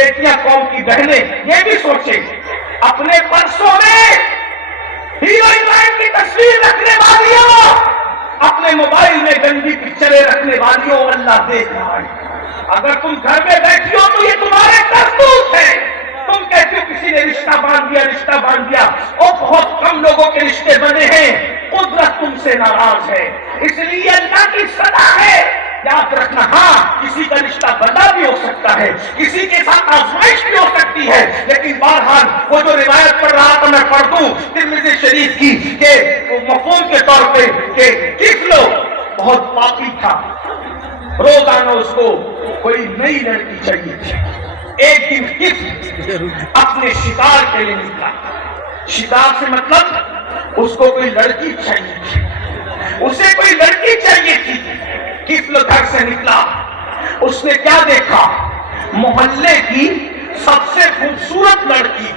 بیٹیاں قوم کی بہنیں یہ بھی سوچیں اپنے پرسوں میں ہیروئن کی تصویر رکھنے والیوں اپنے موبائل میں گندی پکچریں رکھنے والیوں اللہ دیکھ رہا ہے. اگر تم گھر میں بیٹھی ہو تو یہ تمہارے کرتوت ہے. تم کہتے ہو کسی نے رشتہ باندھ دیا اور بہت کم لوگوں کے رشتے بنے ہیں. قدرت تم سے ناراض ہے اس لیے اللہ کی سزا ہے. یاد رکھنا ہاں کسی کا رشتہ بندہ بھی ہو سکتا ہے کسی کے ساتھ آزمائش بھی ہو سکتی ہے لیکن بہرحال وہ جو روایت پڑھ رہا تھا میں پڑھ دوں ترمذی شریف کی کہ مفہوم کے طور پہ کہ کفلو بہت پاپی تھا. روزانہ اس کو کوئی نئی لڑکی چاہیے تھی. ایک دن کفل اپنے شکار کے لیے نکلا. شکار سے مطلب اس کو کوئی لڑکی چاہیے تھی اسے کوئی لڑکی چاہیے تھی. کفل گھر سے نکلا. اس نے کیا دیکھا محلے کی سب سے خوبصورت لڑکی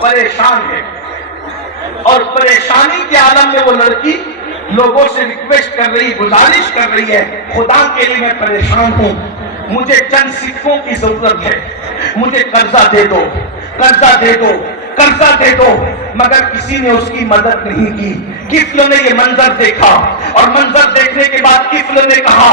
پریشان ہے اور پریشانی کے عالم میں وہ لڑکی لوگوں سے ریکویسٹ کر رہی گزارش کر رہی ہے خدا کے لیے میں پریشان ہوں مجھے چند سکوں کی ضرورت ہے مجھے قرضہ دے دو قرضہ دے دو قرضہ دے دو. مگر کسی نے اس کی مدد نہیں کی. کفل نے یہ منظر دیکھا اور منظر دیکھنے کے بعد کفل نے کہا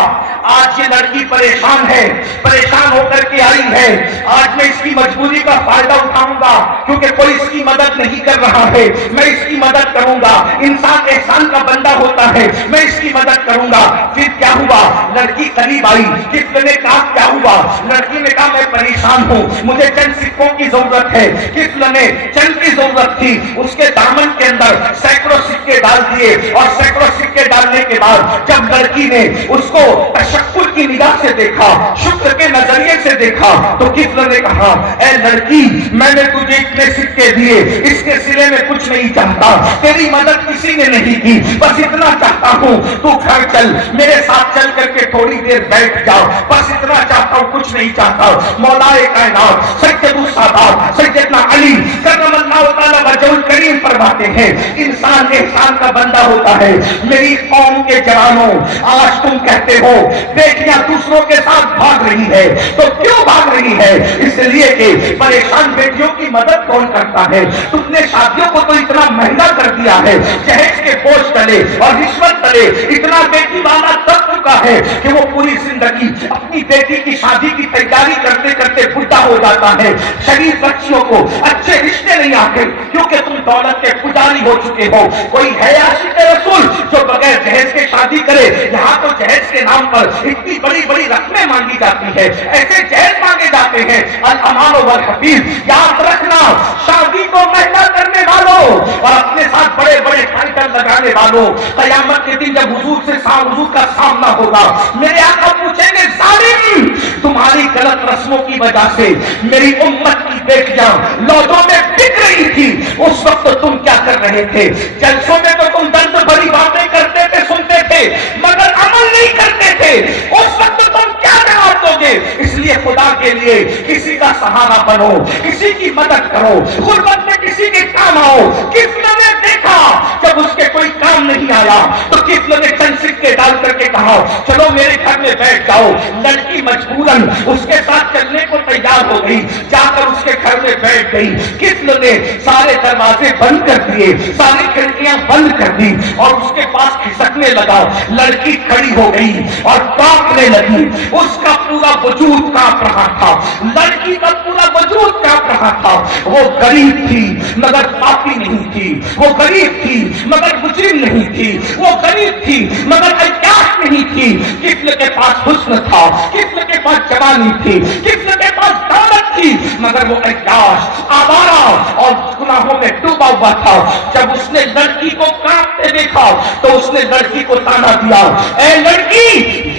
آج یہ لڑکی پریشان ہے پریشان ہو کر کے آئی ہے آج میں اس کی مجبوری کا فائدہ اٹھاؤں گا کیونکہ کوئی اس کی مدد نہیں کر رہا ہے میں اس کی مدد کروں گا. انسان احسان کا بندہ ہوتا ہے میں اس کی مدد کروں گا. پھر کیا ہوا لڑکی قریب آئی. کفل نے کہا کیا ہوا لڑکی نے کہا میں پریشان ہوں مجھے چند سکوں کی ضرورت ہے. کفل نے چند کی ضرورت تھی اس کے دامن کے اندر سینکڑوں سکے ڈال دیے اور سینکڑوں سکے ڈالنے کے بعد جب لڑکی نے اس کو تشکر کی نگاہ سے دیکھا شکر کے نظریے سے دیکھا تو کفل نے کہا اے لڑکی میں نے تجھے اتنے سکے دیے اس کے سلے میں کچھ نہیں چاہتا تیری مدد کسی نے نہیں کی بس اتنا چاہتا ہوں تو گھر چل میرے ساتھ چل کر کے تھوڑی دیر بیٹھ جاؤ بس اتنا چاہتا ہوں کچھ نہیں چاہتا. مولا کائنات سید السادات سیدنا علی کرم اللہ تعالی وجہ الکریم فرماتے ہیں انسان احسان کا بندہ ہوتا ہے. میری قوم کے جوانوں آج تم کہتے ہو بیٹیاں دوسروں کے ساتھ بھاگ رہی ہے تو کیوں بھاگ رہی ہے اس لیے کہ پریشان بیٹیوں کی مدد کون کرتا ہے. تم نے شادیوں کو تو اتنا مہنگا کر دیا ہے جہیز کے بوجھ تلے اور رشوت تلے اتنا بیٹی والا دب چکا ہے کہ وہ پوری زندگی اپنی بیٹی کی شادی کی تیاری کرتے کرتے بڈھا ہو جاتا ہے. شریف بچیوں کو اچھے رشتے نہیں آتے کیونکہ تم دولت کے پجاری ہو چکے ہو. کوئی ہے عاشق رسول جو بغیر جہیز کے شادی کرے. یہاں تو جہیز کے نام پر اتنی بڑی بڑی رقمیں مانگی جاتی ہے ایسے جہیز مانگے جاتے ہیں. الامان والحفیظ یاد رکھنا شادی کو مہنگا کرنے والوں اور اپنے ساتھ بڑے بڑے ٹائٹل لگانے والوں قیامت کے دن جب حضور کا سامنا ہوگا میرے آقا پوچھیں گے ظالم تمہاری غلط رسموں کی وجہ سے میری امت کی بیٹیاں لوٹوں میں بک رہی تھی اس وقت تم کیا کر رہے تھے. جلسوں میں تو تم درد بھری باتیں کرتے تھے سنتے تھے مگر عمل نہیں کرتے تھے. اس وقت تم کیا جواب دو گے. اس لیے خدا کے لیے کسی کا سہارا بنو کسی کی مدد کرو غربت میں کسی کے کام آؤ. کفل نے دیکھا جب اس کے کوئی کام نہیں آیا تو کفل نے چند سکے ڈال کر کے کہا چلو میرے گھر میں بیٹھ جاؤ. لڑکی مجبوراً اس کے ساتھ چلنے کو تیار ہو گئی جا کر اس کے گھر میں بیٹھ گئی. کفل نے سارے دروازے بند کر دیے ساری کھڑکیاں بند کر دی اور اس کے پاس کھسکنے لگا. لڑکی کھڑی ہو گئی اور کانپنے لگی. اس کا پورا وجود کانپ رہا تھا. لڑکی کا پورا وجود کانپ رہا تھا. وہ غریب تھی مگر پاپی نہیں تھی. وہ غریب تھی مگر مجرم نہیں تھی. وہ غریب تھی مگر عیاش نہیں تھی. کفل کے پاس حسن تھا کفل کے پاس جوانی تھی کفل کے پاس دولت تھی مگر وہ عیاش آوارہ اور گناہوں میں ڈوبا ہوا تھا. جب اس نے لڑکی کو کانپتے دیکھا تو اس نے لڑکی کو تانا دیا اے لڑکی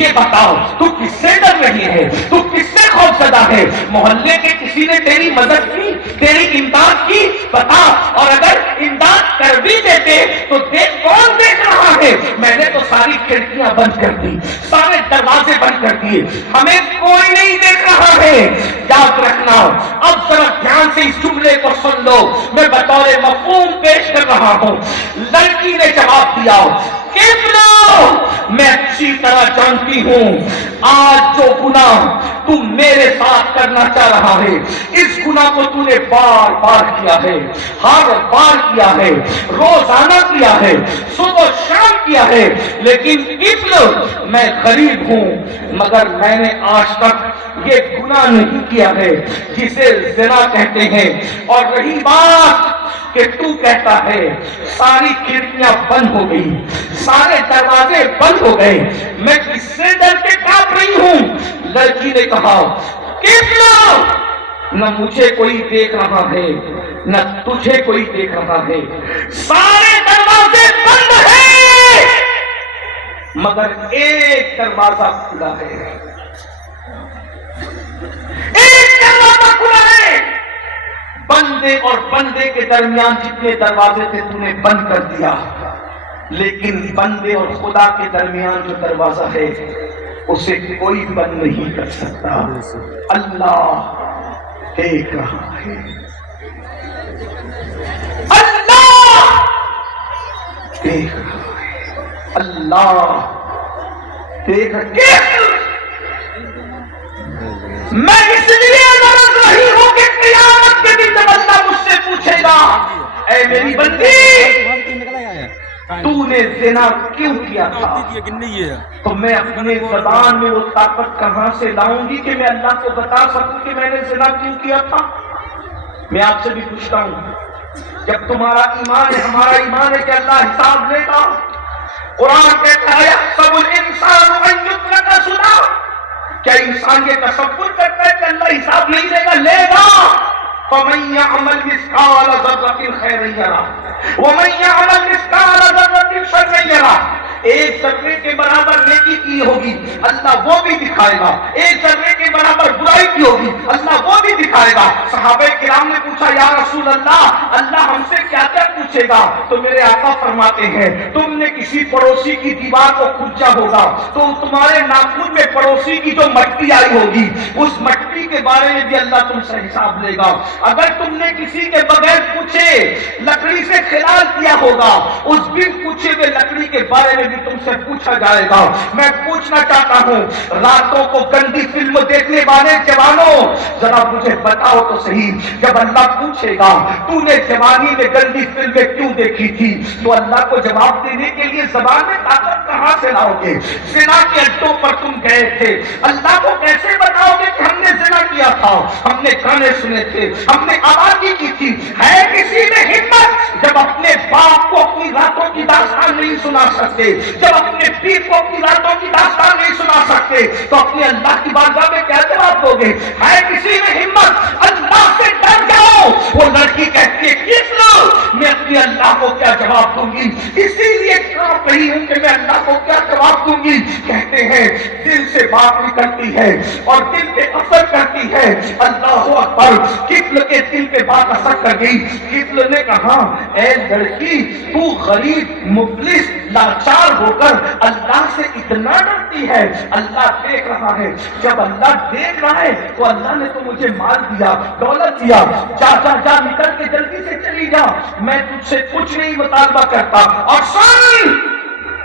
یہ بتاؤ تو کس سے ڈر رہی ہے تو کس سے خوف زدہ ہے. محلے کے کسی نے تیری مدد کی تیری امداد کی بتا اور اگر امداد کر بھی دیتے تو دیکھ کون دیکھ رہا ہے. میں نے تو ساری کھڑکیاں بند کر دی سارے دروازے بند کر دیے ہمیں کوئی نہیں دیکھ رہا ہے. یاد رکھنا اب ذرا دھیان سے اس جملے کو سن لو میں بطور مفہوم پیش کر رہا ہوں. لڑکی نے جواب دیا کفل میں اچھی طرح جانتی ہوں آج جو گناہ تو میرے ساتھ کرنا چاہ رہا ہے. اس گناہ کو تو نے بار بار کیا ہے, ہر بار کیا ہے, روزانہ کیا ہے, صبح شام کیا ہے, لیکن میں غریب ہوں مگر میں نے آج تک یہ گناہ نہیں کیا ہے جسے زنا کہتے ہیں. اور رہی بات کہ تو کہتا ہے ساری کھڑکیاں بند ہو گئی, سارے دروازے بند ہو گئے, میں کس سے ڈر کے کانپ رہی ہوں. لڑکی نے کہا نہ مجھے کوئی دیکھ رہا ہے نہ تجھے کوئی دیکھ رہا ہے, سارے دروازے بند ہیں مگر ایک دروازہ کھلا ہے, ایک دروازہ کھلا ہے. بندے اور بندے کے درمیان جتنے دروازے تھے تو نے بند کر دیا, لیکن بندے اور خدا کے درمیان جو دروازہ ہے اسے کوئی بند نہیں کر سکتا. اللہ دیکھ رہا ہے, اللہ دیکھ رہا ہے, اللہ دیکھ رہا ہے. میں اس لیے ناراض رہی ہوں کہ قیامت کے دن جب اللہ مجھ سے پوچھے گا اے میری بندی تو نے زنا کیوں کیا تھا, تو میں اپنے زبان میں وہ طاقت کہاں سے لاؤں گی کہ میں اللہ کو بتا سکوں کہ میں نے زنا کیوں کیا تھا. میں آپ سے بھی پوچھتا ہوں, جب تمہارا ایمان ہے ہمارا ایمان ہے کہ اللہ حساب لے گا. قرآن کہتا ہے یحسب الانسان ان یترک سدی, کیا انسان یہ تصور کرتا ہے کہ اللہ حساب نہیں لے گا؟ لے گا. فَمَن يَعْمَلْ مِثْقَالَ ذَرَّةٍ خَيْرًا يَرَهُ وَمَن يَعْمَلْ مِثْقَالَ ذَرَّةٍ شَرًّا يَرَهُ. ایک ذرے کے برابر نیکی کی ہوگی اللہ وہ بھی دکھائے گا, ایک ذرے کے برابر برائی کی ہوگی اللہ وہ بھی دکھائے گا. صحابہ کرام نے پوچھا یا رسول اللہ, اللہ ہم سے کیا کیا پوچھے گا؟ تو میرے آقا فرماتے ہیں تم نے کسی پڑوسی کی دیوار کو کھرچا ہوگا تو تمہارے ناخن میں پڑوسی کی جو مٹی آئی ہوگی اس مٹی کے بارے میں بھی اللہ تم سے حساب لے گا. اگر تم نے کسی کے بغیر پوچھے لکڑی سے خلال کیا ہوگا اس بن پوچھے ہوئے لکڑی کے بارے میں بھی تم سے پوچھا جائے گا. میں پوچھنا چاہتا ہوں راتوں کو گندی فلم دیکھنے والے جوانوں ذرا مجھے بتاؤ تو صحیح, جب اللہ پوچھے گا تو نے جوانی میں گندی فلمیں کیوں دیکھی تھی تو اللہ کو جواب دینے کے لیے زبان میں طاقت کہاں سے لاؤ گے؟ زنا کے اڈوں پر تم گئے تھے, اللہ کو کیسے بتاؤ گے کہ ہم نے زنا کیا تھا, ہم نے گانے سنے تھے, ہم نے آوازی کی تھی؟ ہے کسی میں ہمت جب اپنے باپ کو اپنی راتوں کی داستان نہیں سنا سکتے, جب اپنے پیر کو اپنی راتوں کی داستان نہیں سنا سکتے تو اپنے اللہ کی بارگاہ میں کیا جواب دو گے؟ ہے کسی میں ہمت؟ اللہ سے ڈر جاؤ. وہ لڑکی کہتی ہے کس لو میں اپنے اللہ کو کیا جواب دوں گی, اسی لیے کانپ رہی ہوں کہ میں اللہ کو کیا جواب دوں گی. کہتے ہیں دل سے بات نکلتی ہے اور دل پہ اثر کرتی ہے. اللہ اکبر, کفل کے دل پہ بات اثر کر گئی. کفل نے کہا اے لڑکی تو غریب مفلس لاچار ہو کر اللہ سے اتنا ڈرتی ہے, اللہ دیکھ رہا ہے. جب اللہ دیکھ رہا ہے تو اللہ نے تو مجھے مال دیا, دولت دیا, جا جا جا نکل کے جلدی سے چلی جا, میں تجھ سے کچھ نہیں مطالبہ کرتا. اور سن,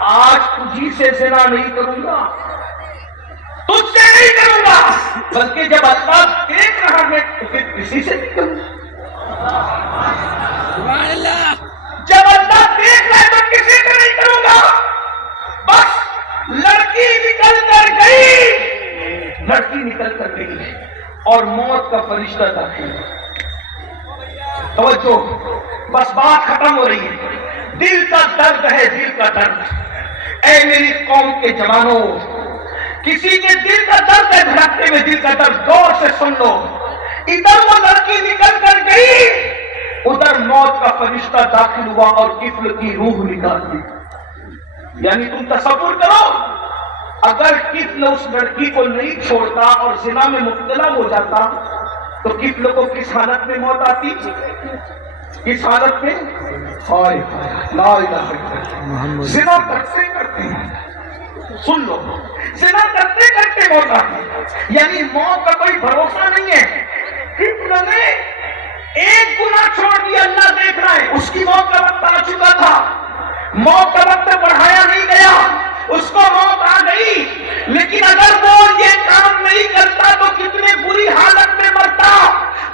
آج تجھی سے زنا نہیں کروں گا, تجھ سے نہیں کروں گا, بلکہ جب اللہ دیکھ رہا ہے تو پھر کسی سے نہیں کروں گا. جب اللہ دیکھ رہا ہے تو کسی سے نہیں کروں گا. بس لڑکی نکل کر گئی, لڑکی نکل کر گئی اور موت کا فرشتہ داخل. توجہ, بس بات ختم ہو رہی ہے. دل کا درد ہے, دل کا درد. اے میری قوم کے جوانوں, کسی کے دل کا درد ہے دھڑکتے میں دل کا درد, غور سے سن لو. ادھر وہ لڑکی نکل کر گئی, ادھر موت کا فرشتہ داخل ہوا اور کفل کی روح نکال دی. یعنی تم تصور کرو اگر کفل اس لڑکی کو نہیں چھوڑتا اور زنا میں مبتلا ہو جاتا تو کفل کو کس حالت میں موت آتی؟ اس حالت میں ہائے لا الہ الا اللہ, زنا کرتے کرتے, سن لو, زنا کرتے کرتے موت آتی. یعنی موت کا کوئی بھروسہ نہیں ہے. کفل نے ایک گناہ چھوڑ دیا, اللہ دیکھ رہا ہے, اس کی موت کا وقت آ چکا تھا, موت کا وقت بڑھایا نہیں گیا, اس کو موت آ گئی. لیکن اگر وہ یہ کام نہیں نہیں کرتا تو کتنی بری حالت میں مرتا۔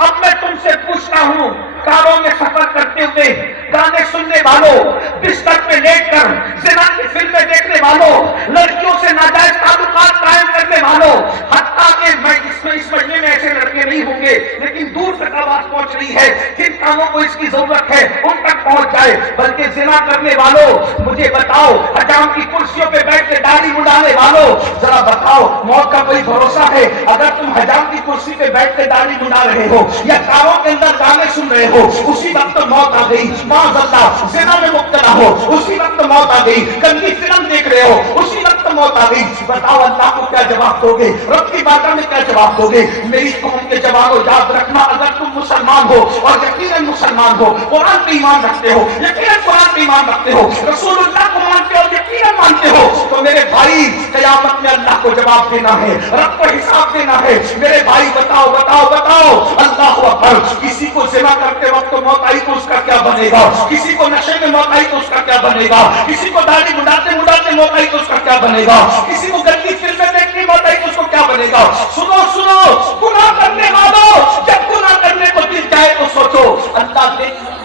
اب میں تم سے پوچھتا ہوں، کاروں میں سفر کرتے ہوئے گانے سننے والوں، بستر پہ لیٹ کر زنا کی فلمیں دیکھنے والوں، لڑکیوں سے ناجائز تعلقات قائم کرنے والوں، حتیٰ کہ میں اس مجمع میں ایسے لڑکے نہیں ہوں گے لیکن دور تک آواز پہنچ رہی ہے، جن کاموں کو اس کی ضرورت ہے ان تک پہنچ جائے، بلکہ زنا کرنے والوں مجھے بتاؤ، حجام کی کرسیوں پہ بیٹھ کے داڑھی مڈانے والوں ذرا بتاؤ، موت کا کوئی بھروسہ ہے؟ اگر تم حجام کی کرسی پہ بیٹھ کے داڑھی مڈا رہے ہو یا کاروں کے اندر گانے سن رہے ہو، اسی وقت موت آ گئی، معاذ اللہ زنا میں مبتلا ہو اسی وقت موت آ گئی، گندی فلم دیکھ رہے ہو اسی وقت موت آ گئی، بتاؤ اللہ کو کیا جواب دو گے؟ رب کی بارگاہ میں کیا جواب دو گے؟ میری قوم کے جواب یاد رکھنا، اگر تم مسلمان ہو اور یقیناً مسلمان ہو، قرآن پہ ایمان رکھتے ہو، یقیناً قرآن پہ ایمان رکھتے ہو، رسول اللہ کو مانتے ہو، یقیناً مانتے ہو، تو میرے بھائی قیامت میں اللہ کو جواب دینا ہے، رب کو حساب دینا ہے۔ میرے بھائی بتاؤ بتاؤ بتاؤ، اللہ اکبر، کسی کو زنا کرتے وقت موت آئی تو اس کا کیا بنے گا؟ کسی کو نشے میں موت آئی تو اس کا کیا بنے گا؟ کسی کو داڑھی مڈاتے مڈاتے موت آئی تو اس کا کیا بنے گا؟ کسی کو گندی فلمیں دیکھنے موت آئی تو اس کو کیا بنے گا؟